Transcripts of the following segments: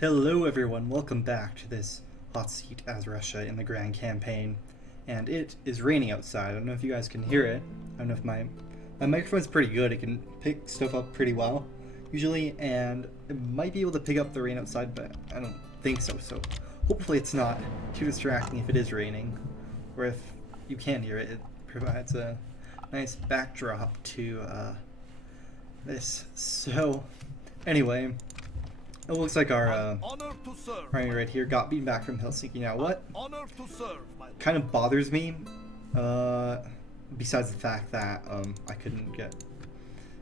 Hello everyone, welcome back to this Hotseat as Russia in the Grand Campaign. And it is raining outside. I don't know if you guys can hear it. I don't know if my microphone's pretty good. It can pick stuff up pretty well, usually, and it might be able to pick up the rain outside, but I don't think so. So hopefully it's not too distracting if it is raining, or if you can hear it, it provides a nice backdrop to this. So anyway, it looks like our army right here got beaten back from Helsinki. Now what kind of bothers me, besides the fact that I couldn't get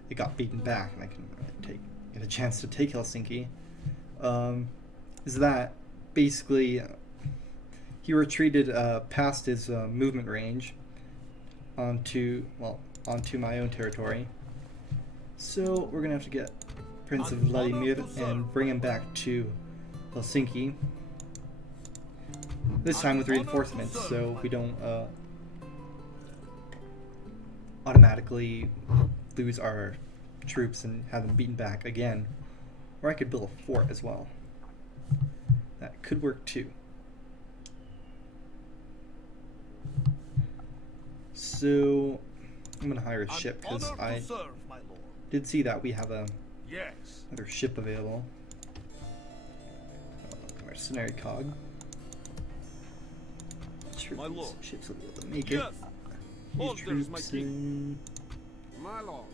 it got beaten back and I couldn't get a chance to take Helsinki, is that basically he retreated past his movement range onto my own territory. So we're gonna have to get Prince of Vladimir and bring him back to Helsinki. This time with reinforcements, so we don't automatically lose our troops and have them beaten back again. Or I could build a fort as well. That could work too. So I'm gonna hire a ship because I did see that we have another ship available. Mercenary cog. Sure, ships will be able to make it. These troops in. My lord.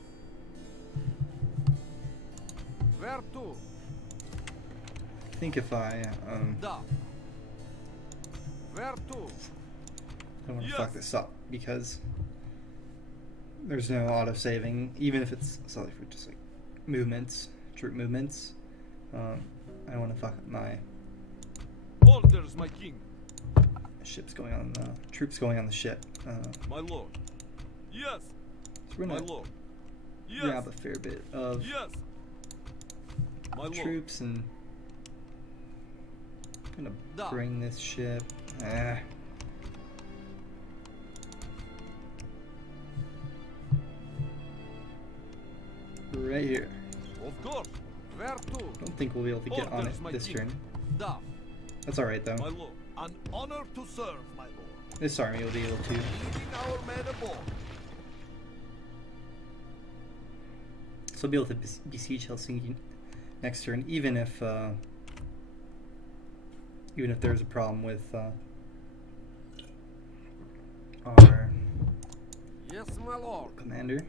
Where to? I think if I Where to? I don't want to fuck this up because there's no auto saving, even if it's solely for just like movements, troop movements. I don't want to fuck up my Orders, my king. ships going on, troops going on the ship. My lord. Yes. So we're My gonna lord. grab a fair bit of My lord. troops and gonna bring this ship. Right here. Of course. Where to? Don't think we'll be able to get on it this turn. Da. That's alright though. My lord. An honor to serve, my lord. This army will be able to. Leading our men aboard. So we'll be able to besiege Helsinki next turn, even if there's a problem with our Yes, my lord. commander.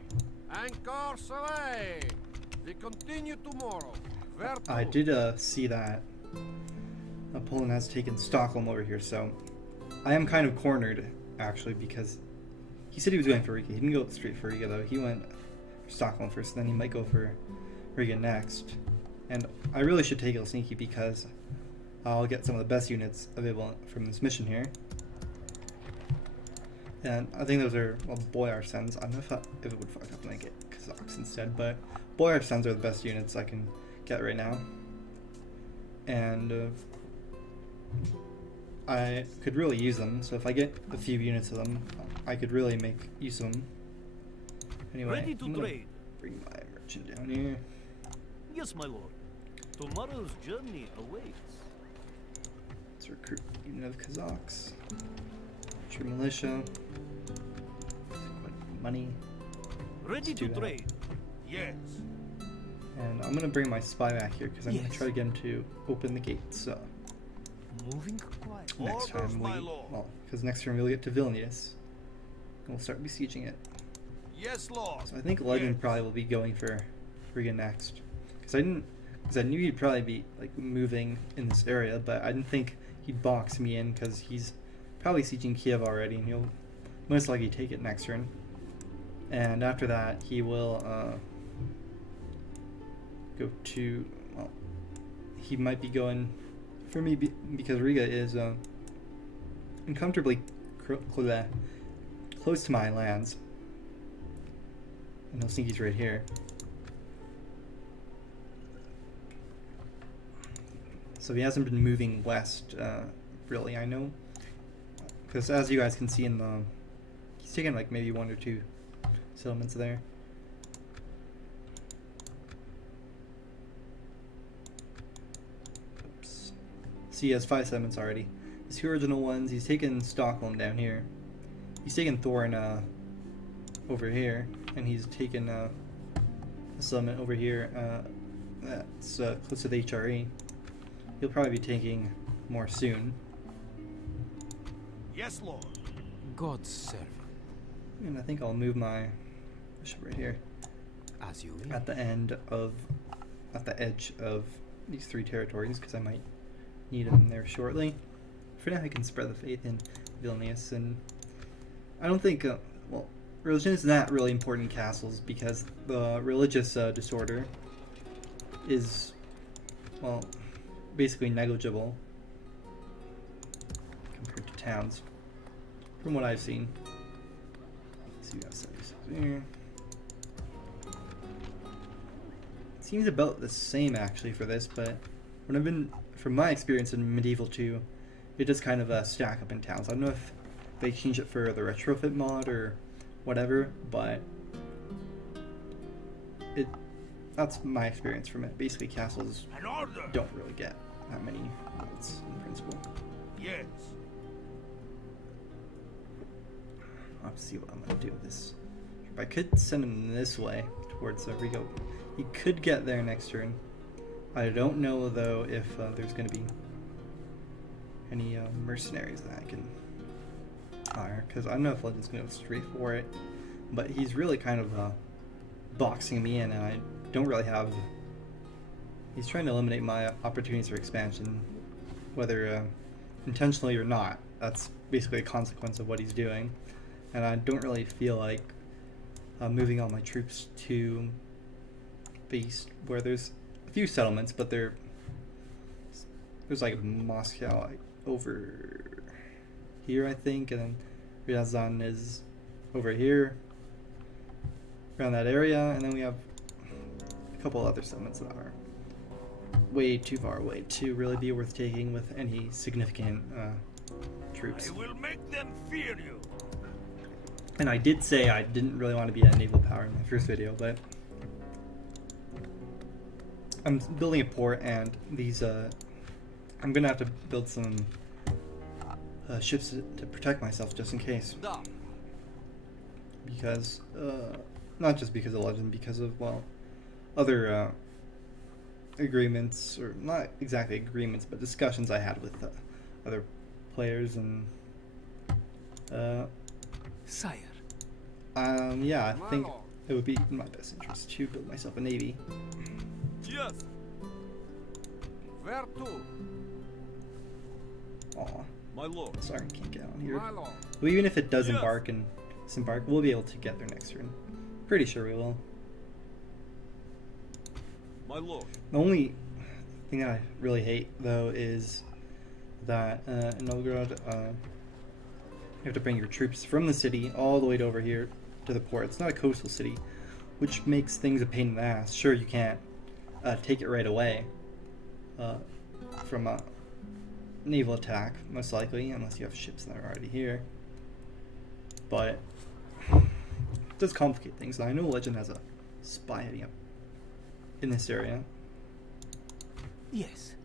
Anchors away. We continue tomorrow. Where to? I did see that Poland has taken Stockholm over here, so I am kind of cornered actually, because he said he was going for Riga. He didn't go straight for Riga though. He went for Stockholm first, then he might go for Riga next. And I really should take Helsinki because I'll get some of the best units available from this mission here. And I think those are, well, Boyar Sens. I don't know if it would fuck up and I get Kazakhs instead, but Boyar Sens are the best units I can get right now. And I could really use them, so if I get a few units of them, I could really make use of them. Anyway, Ready to I'm gonna trade. bring my merchant down here. Yes, my lord. Tomorrow's journey awaits. Let's recruit a unit of Kazakhs. True militia. Money. Ready to trade. Yes. And I'm gonna bring my spy back here because I'm gonna Yes. try to get him to open the gates. Moving quiet. Next time because next turn we'll get to Vilnius and we'll start besieging it. Yes, lord. So I think Legend probably will be going for Riga next, because I knew he'd probably be like moving in this area, but I didn't think he'd box me in because he's probably sieging Kiev already, and he'll most likely take it next turn. And after that, he will go to, well, he might be going for me because Riga is uncomfortably close to my lands. And Helsinki's right here. So he hasn't been moving west, really, I know. Because as you guys can see in the... He's taken like maybe 1 or 2 settlements there. Oops. So he has 5 settlements already. His 2 original ones, he's taken Stockholm down here. He's taken Thorn over here, and he's taken a settlement over here that's close to the HRE. He'll probably be taking more soon. Yes, Lord. God's servant. And I think I'll move my bishop right here As you at the edge of these 3 territories, because I might need them there shortly. For now, I can spread the faith in Vilnius, and I don't think, well, religion is not really important in castles, because the religious disorder is, well, basically negligible compared to towns, from what I've seen. Let's see, we got 76 here. It seems about the same actually for this, but when I've been, from my experience in Medieval 2, it does kind of stack up in towns. I don't know if they change it for the Retrofit mod or whatever, but that's my experience from it. Basically, castles An order. don't really get that many mods in principle. Yes. I'll have to see what I'm going to do with this. I could send him this way towards Rigo. He could get there next turn. I don't know though if there's going to be any mercenaries that I can hire, because I don't know if Legend's going to go straight for it, but he's really kind of boxing me in, and I don't really have. He's trying to eliminate my opportunities for expansion, whether intentionally or not. That's basically a consequence of what he's doing, and I don't really feel like moving all my troops to base where there's a few settlements, but there's like Moscow over here, I think, and then Ryazan is over here around that area, and then we have a couple other settlements that are way too far away to really be worth taking with any significant troops. I will make them fear you. And I did say I didn't really want to be a naval power in my first video, but I'm building a port, and these I'm gonna have to build some ships to protect myself just in case, because not just because of Legend, because of, well, other agreements, or not exactly agreements, but discussions I had with other players, and Sire. yeah, I think it would be in my best interest to build myself a navy. Yes. Where to? Aw, My lord. sorry, I can't get on here. My lord. Well, even if it does Yes. disembark, we'll be able to get there next turn. Pretty sure we will. My lord. The only thing that I really hate, though, is that in Novgorod, you have to bring your troops from the city all the way to over here to the port. It's not a coastal city, which makes things a pain in the ass. Sure, you can't take it right away from a naval attack, most likely, unless you have ships that are already here. But it does complicate things. I know Legend has a spy heading up in this area, Yes.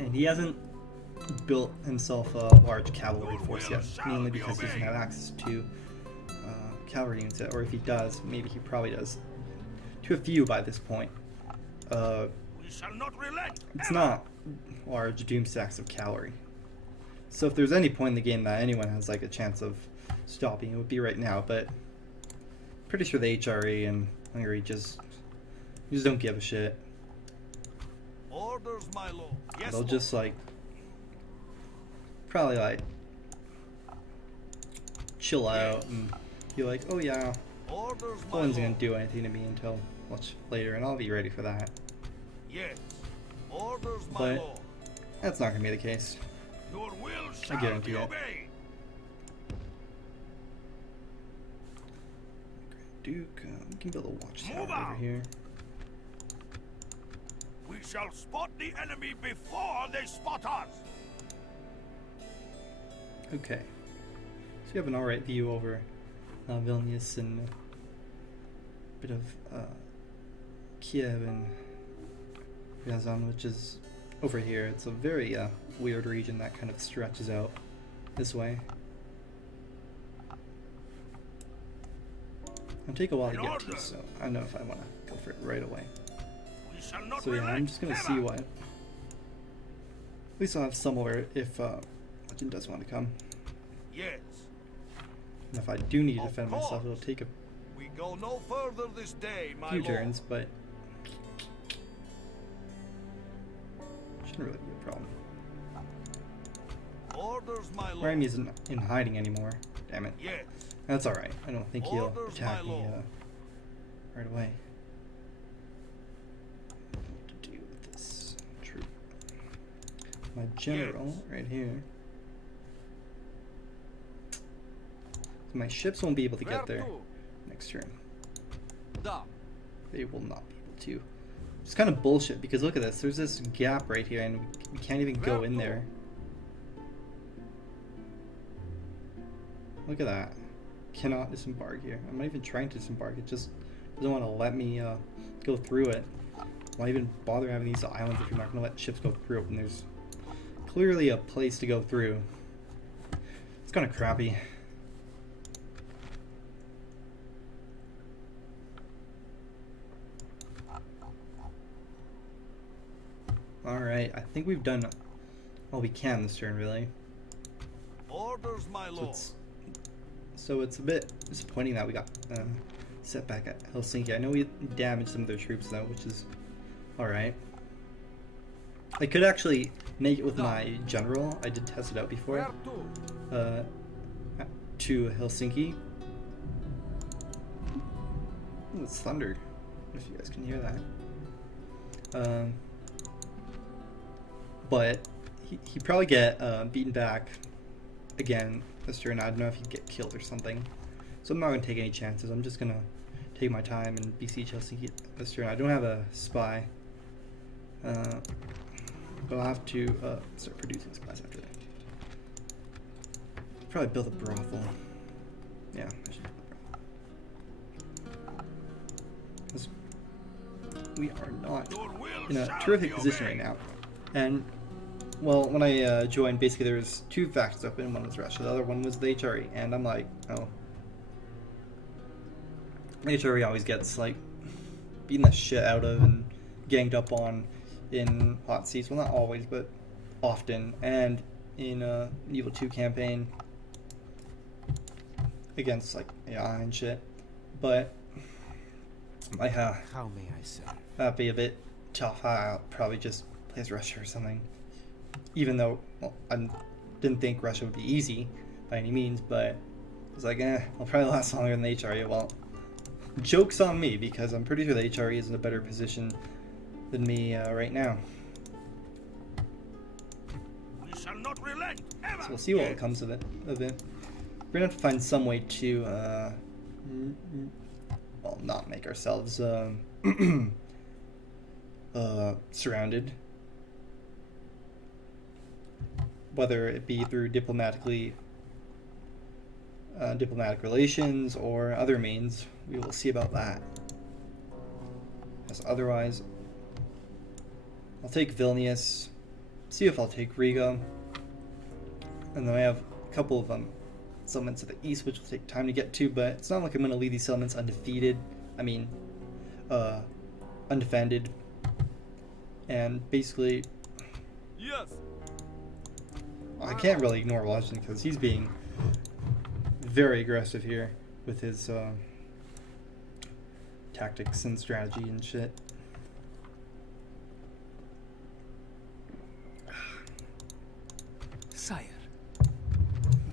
and he hasn't built himself a large cavalry force yet, mainly because he doesn't have access to cavalry units yet, or if he does, maybe he probably does to a few by this point. We shall not relent. It's not large doom stacks of cavalry, so if there's any point in the game that anyone has like a chance of stopping, it would be right now. But pretty sure the HRE and Hungary just don't give a shit. Orders, my lord. Yes, They'll lord. just like probably like chill out and be like, oh yeah, Orders, no my one's lord. gonna do anything to me until much later, and I'll be ready for that. Yes. Orders, my But lord. that's not gonna be the case. Your will shall guarantee be it. obeyed. Duke, we can build a watchtower Move over out. here. We shall spot the enemy before they spot us. Okay, so you have an alright view over Vilnius and a bit of Kiev and Ryazan, which is over here. It's a very weird region that kind of stretches out this way. It'll take a while to get to, so I don't know if I want to go for it right away. We shall not So yeah, I'm relent just gonna ever. see what. At least I'll have somewhere if Legend does want to come. Yes. And if I do need to Of defend myself, course. it'll take a We go no further this day, my few lord. turns, but shouldn't really be a problem. Orders, my lord. Remy isn't in hiding anymore. Damn it. Yes. That's alright. I don't think he'll Orders, attack my me lord. right away. What to do with this troop? My general right here. My ships won't be able to get there Where to? next turn. Da. They will not be able to. It's kind of bullshit because look at this. There's this gap right here and we can't even go in there. Look at that. Cannot disembark here. I'm not even trying to disembark. It just doesn't want to let me go through it. Why even bother having these islands if you're not going to let ships go through it when there's clearly a place to go through? It's kind of crappy. Alright, I think we've done all we can this turn, really. Orders, my lord. So it's a bit disappointing that we got set back at Helsinki. I know we damaged some of their troops, though, which is alright. I could actually make it with my general. I did test it out before. Where to? To Helsinki. Ooh, it's thunder. If you guys can hear that. But he'd probably get beaten back again this turn. I don't know if he'd get killed or something. So I'm not going to take any chances. I'm just going to take my time and besiege Helsinki this turn. I don't have a spy. But I'll have to start producing spies after that. Probably build a brothel. Yeah, I should build a brothel. 'Cause we are not Your will in a shall terrific be position obeyed. right now. And, well, when I joined, basically there was two factions open. One was Russia, the other one was the HRE. And I'm like, oh. The HRE always gets, like, beaten the shit out of and ganged up on in Hotseats. Well, not always, but often. And in Naval 2 campaign against, like, AI and shit. But, How may I serve? that'd be a bit tough. I'll probably just play as Russia or something. Even though, well, I didn't think Russia would be easy by any means, but it's like, I'll probably last longer than the HRE. Well, joke's on me, because I'm pretty sure the HRE is in a better position than me right now. We shall not relent ever. So we'll see what comes of it. We're gonna have to find some way to, well, not make ourselves surrounded. Whether it be through diplomatic relations or other means, we will see about that. As otherwise, I'll take Vilnius, see if I'll take Riga, and then I have a couple of settlements to the east, which will take time to get to, but it's not like I'm going to leave these settlements undefeated. I mean, undefended. And basically, Yes. I can't really ignore Washington because he's being very aggressive here with his tactics and strategy and shit. Sire.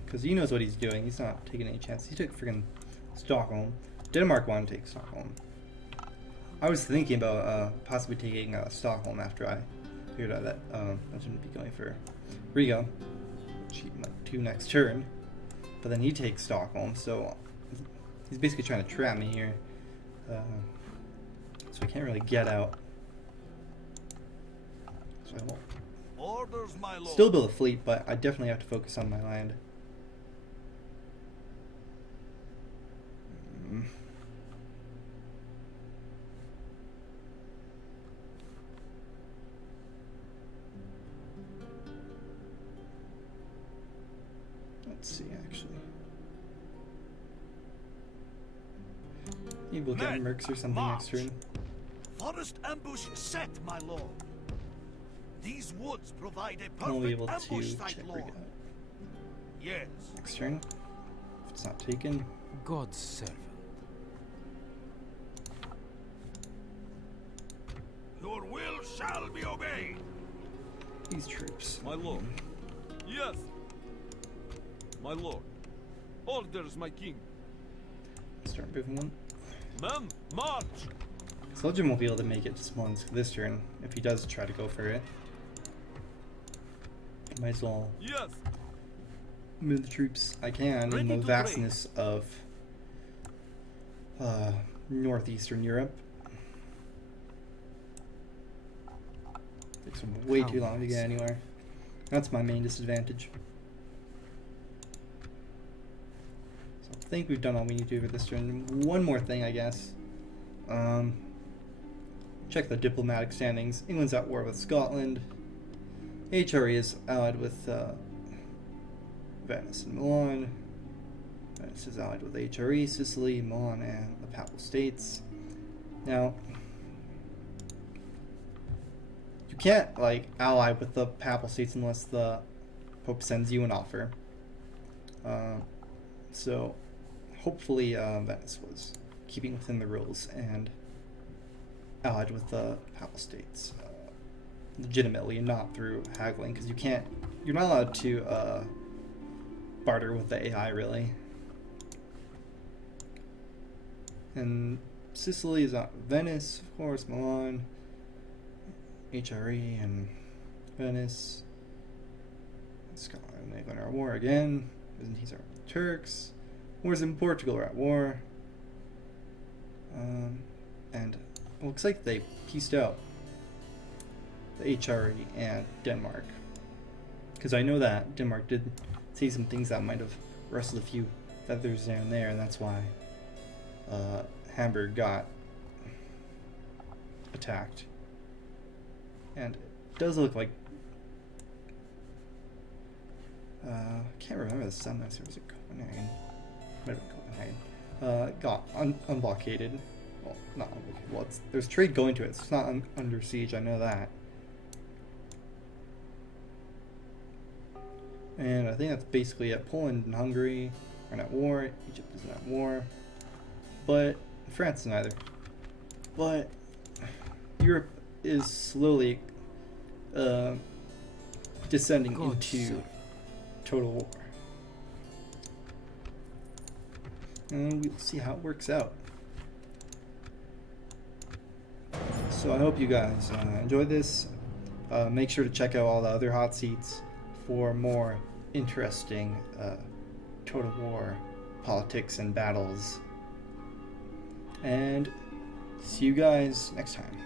Because he knows what he's doing. He's not taking any chances. He took freaking Stockholm. Denmark wanted to take Stockholm. I was thinking about possibly taking Stockholm after I figured out that I shouldn't be going for Riga, which he might do next turn. But then he takes Stockholm, so he's basically trying to trap me here. So I can't really get out. So I won't. Orders, my lord. Still build a fleet, but I definitely have to focus on my land. Let's see, actually. Maybe we'll get Men, mercs or something march. next turn. Forest ambush set, my lord. These woods provide a I'll be able perfect to ambush check site, rig lord. out Yes. next turn. If it's not taken, God's servant. Your will shall be obeyed. these troops. My lord. Yes. My lord. Orders, my king. Start moving one. Men, march! Soldier won't be able to make it to Smolensk this turn if he does try to go for it. Might as well Yes. move the troops I can in Ready the to vastness of northeastern Europe. Takes way too long to get anywhere. That's my main disadvantage. So I think we've done all we need to do for this turn. One more thing, I guess. Check the diplomatic standings. England's at war with Scotland. HRE is allied with Venice and Milan. Venice is allied with HRE, Sicily, Milan, and the Papal States. Now, you can't like ally with the Papal States unless the Pope sends you an offer. So, hopefully, Venice was keeping within the rules and allied with the Papal States legitimately and not through haggling, because you're not allowed to barter with the AI really. And Sicily is not Venice, of course, Milan, HRE, and Venice. Scotland, England are at war again. Byzantines are with the Turks. Wars in Portugal are at war. And it looks like they pieced out the HRE and Denmark. Because I know that Denmark did say some things that might have rustled a few feathers down there, and that's why Hamburg got attacked. And it does look like can't remember the sun. Was it Copenhagen? Might have been Copenhagen. Got unblockaded. Well, not unblockaded. Well, there's trade going to it. It's not under siege. I know that. And I think that's basically it. Poland and Hungary are not at war. Egypt is not at war. But France is neither. But Europe is slowly descending into total war. And we'll see how it works out. So I hope you guys enjoyed this. Make sure to check out all the other hot seats for more interesting total war politics and battles. And see you guys next time.